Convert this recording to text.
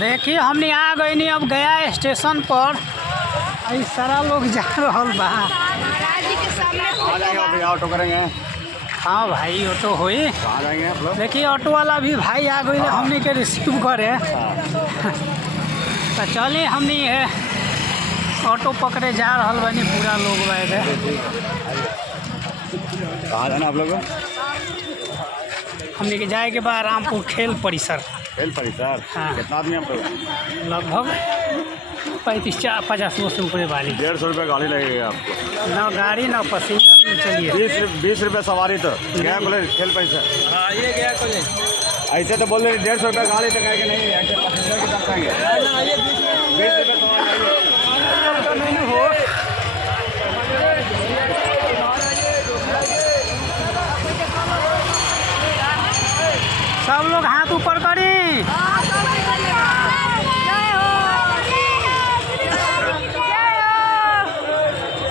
देखिए हमने आ गई नहीं, अब गया स्टेशन पर। आई सारा लोग जा रहा बा। आ जाएंगे ऑटो करेंगे। हाँ भाई ऑटो हुई। आ जाएंगे आप लोग। देखिए ऑटो वाला भी भाई आ गई हमने के रिसीव करे। तो चलिए हमने ऑटो पकड़े जा रहा बनी पूरा लोग बैठे। कहाँ जाना आप लोग को? हमने के जाए के बाद रामपुर खेल परिसर। खेल परिसर। हाँ। कितना आदमी आप लोग? लगभग 35-50 से ऊपर वाली। 150 रुपये गाड़ी लगेगी आपको। ना गाड़ी ना पैसेंजर में चलिए। 20 रुपये सवारी। तो गया कॉलेज खेल परिसर। हाँ ये गया कॉलेज। ऐसे तो बोल रहे 150 रुपये गाड़ी तो कह के नहीं, ऐसे पैसेंजर के साथ आएंगे। 20 रुपये सवारी। सब लोग हाथ ऊपर करें।